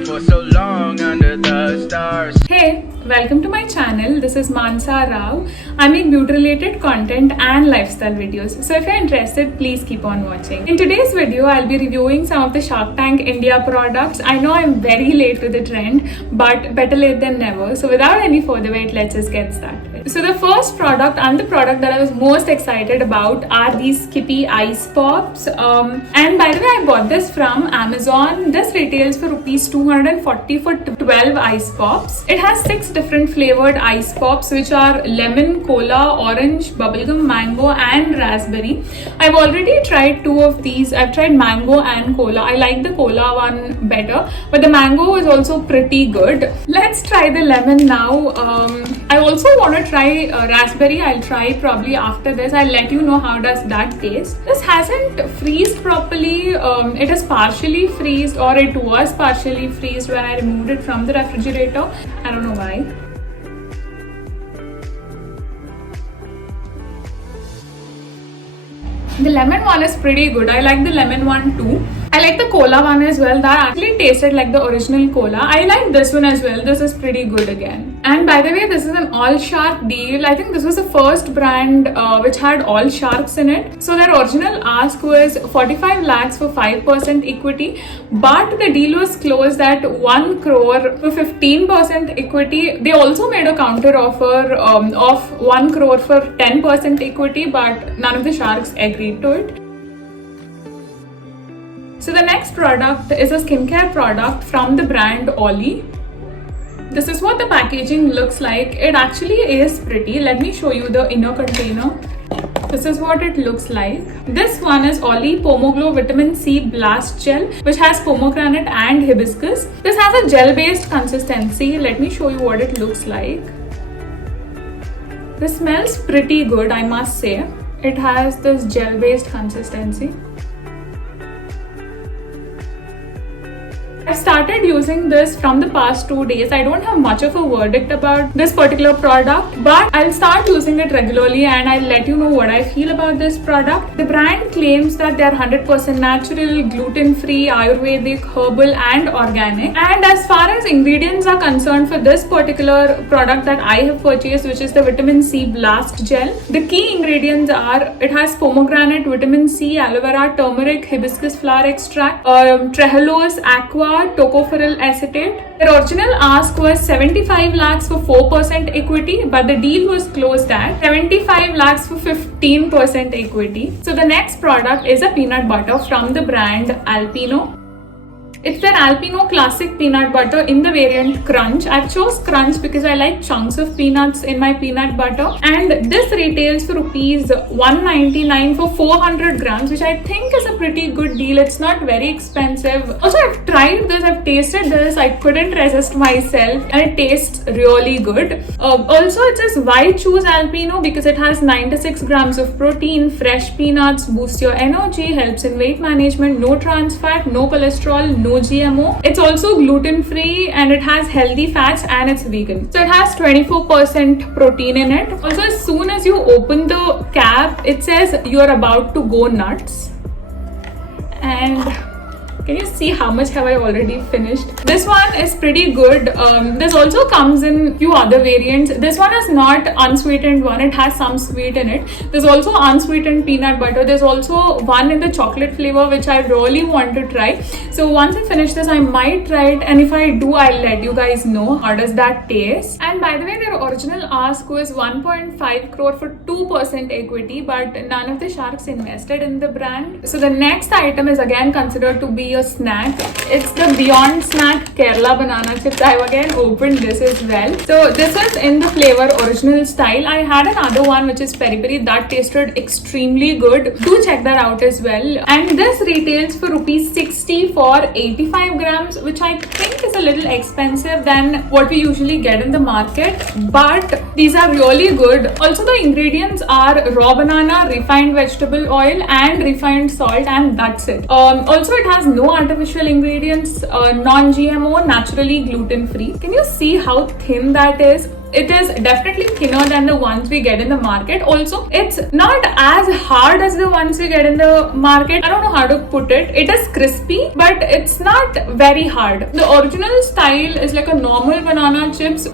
here for so long under the stars. Hey, welcome to my channel. This is Mansa Rao. I make beauty related content and lifestyle videos. So if you're interested, please keep on watching. In today's video, I'll be reviewing some of the Shark Tank India products. I know I'm very late to the trend, but better late than never. So without any further wait, let's just get started. So the first product and the product that I was most excited about are these Skippy Ice Pops. And by the way, I bought this from Amazon. This retails for rupees 240 for 12 ice pops. It has 6 different flavored ice pops, which are lemon, cola, orange, bubblegum, mango and raspberry. I've already tried 2 of these. I've tried mango and cola. I like the cola one better, but the mango is also pretty good. Let's try the lemon now. I also want to try raspberry. I'll try probably after this. I'll let you know how does that taste. This hasn't freezed properly. It is partially freezed, or it was partially freezed when I removed it from the refrigerator. I don't know why. The lemon one is pretty good. I like the lemon one too. I like the cola one as well. That actually tasted like the original cola. I like this one as well. This is pretty good again. And by the way, this is an all shark deal. I think this was the first brand which had all sharks in it. So their original ask was 45 lakhs for 5% equity, but the deal was closed at 1 crore for 15% equity. They also made a counter offer of 1 crore for 10% equity, but none of the sharks agreed to it. So the next product is a skincare product from the brand Olly. This is what the packaging looks like. It actually is pretty. Let me show you the inner container. This is what it looks like. This one is Olly Pomeglow Vitamin C Blast Gel, which has pomegranate and hibiscus. This has a gel-based consistency. Let me show you what it looks like. This smells pretty good, I must say. It has this gel-based consistency. I started using this from the past 2 days. I don't have much of a verdict about this particular product, but I'll start using it regularly and I'll let you know what I feel about this product. The brand claims that they're 100% natural, gluten-free, Ayurvedic, herbal and organic. And as far as ingredients are concerned for this particular product that I have purchased, which is the Vitamin C Blast Gel, the key ingredients are, it has pomegranate, vitamin C, aloe vera, turmeric, hibiscus flower extract, trehalose, aqua, tocopherol acetate. Their original ask was 75 lakhs for 4% equity, but the deal was closed at 75 lakhs for 15% equity. So the next product is a peanut butter from the brand Alpino. It's their Alpino Classic Peanut Butter in the variant Crunch. I've chose Crunch because I like chunks of peanuts in my peanut butter. And this retails for rupees 199 for 400 grams, which I think is a pretty good deal. It's not very expensive. Also, I've tried this, I've tasted this. I couldn't resist myself and it tastes really good. Also, it says why choose Alpino? Because it has 96 grams of protein, fresh peanuts, boosts your energy, helps in weight management, no trans fat, no cholesterol, no GMO. It's also gluten free and it has healthy fats and it's vegan. So it has 24% protein in it. Also, as soon as you open the cap, it says you're about to go nuts. And can you see how much have I already finished? This one is pretty good. This also comes in few other variants. This one is not unsweetened one. It has some sweet in it. There's also unsweetened peanut butter. There's also one in the chocolate flavor, which I really want to try. So once I finish this, I might try it. And if I do, I'll let you guys know how does that taste. And by the way, their original ask was 1.5 crore for 2% equity, but none of the sharks invested in the brand. So the next item is again considered to be a snack. It's the Beyond Snack Kerala banana chips. I've again opened this as well. So this is in the flavor original style. I had another one which is peri peri that tasted extremely good. Do check that out as well. And this retails for rupees 60 for 85 grams, which I think is a little expensive than what we usually get in the market, but these are really good. Also, the ingredients are raw banana, refined vegetable oil and refined salt, and that's it. Also, it has no artificial ingredients, non-GMO, naturally gluten-free. Can you see how thin that is? It is definitely thinner than the ones we get in the market. Also, it's not as hard as the ones we get in the market. I don't know how to put it. It is crispy, but it's not very hard. The original style is like a normal banana chips.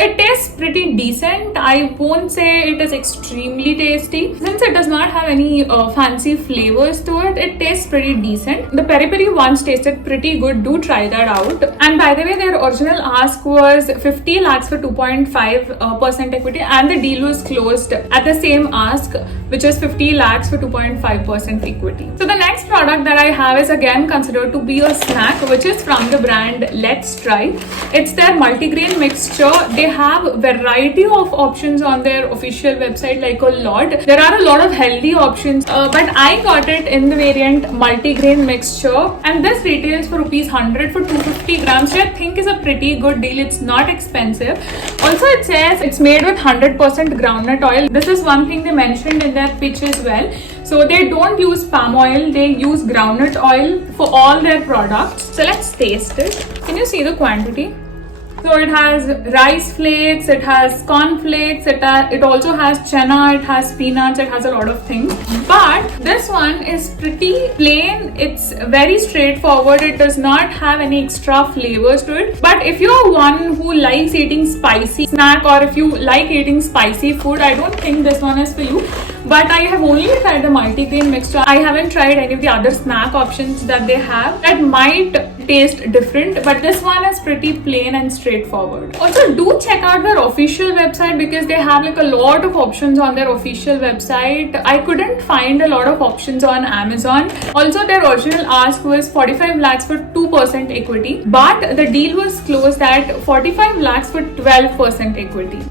It tastes pretty decent. I won't say it is extremely tasty. Since it does not have any fancy flavors to it, it tastes pretty decent. The peri peri ones tasted pretty good. Do try that out. And by the way, their original ask was 50 lakhs for 2.5% equity, and the deal was closed at the same ask, which is 50 lakhs for 2.5% equity. So the next product that I have is again considered to be a snack, which is from the brand Let's Try. It's their multigrain mixture. They have variety of options on their official website, like a lot. There are a lot of healthy options, but I got it in the variant multigrain mixture, and this retails for rupees 100 for 250 grams, which I think is a pretty good deal. It's not expensive. Also, it says it's made with 100% groundnut oil. This is one thing they mentioned in their pitch as well. So they don't use palm oil, they use groundnut oil for all their products. So let's taste it. Can you see the quantity? So it has rice flakes, it has corn flakes, it also has chana, it has peanuts, it has a lot of things. But this one is pretty plain. It's very straightforward. It does not have any extra flavors to it. But if you're one who likes eating spicy snack, or if you like eating spicy food, I don't think this one is for you. But I have only tried the multigrain mixture. I haven't tried any of the other snack options that they have that might taste different, but this one is pretty plain and straightforward. Also, do check out their official website because they have like a lot of options on their official website. I couldn't find a lot of options on Amazon. Also, their original ask was 45 lakhs for 2% equity, but the deal was closed at 45 lakhs for 12% equity.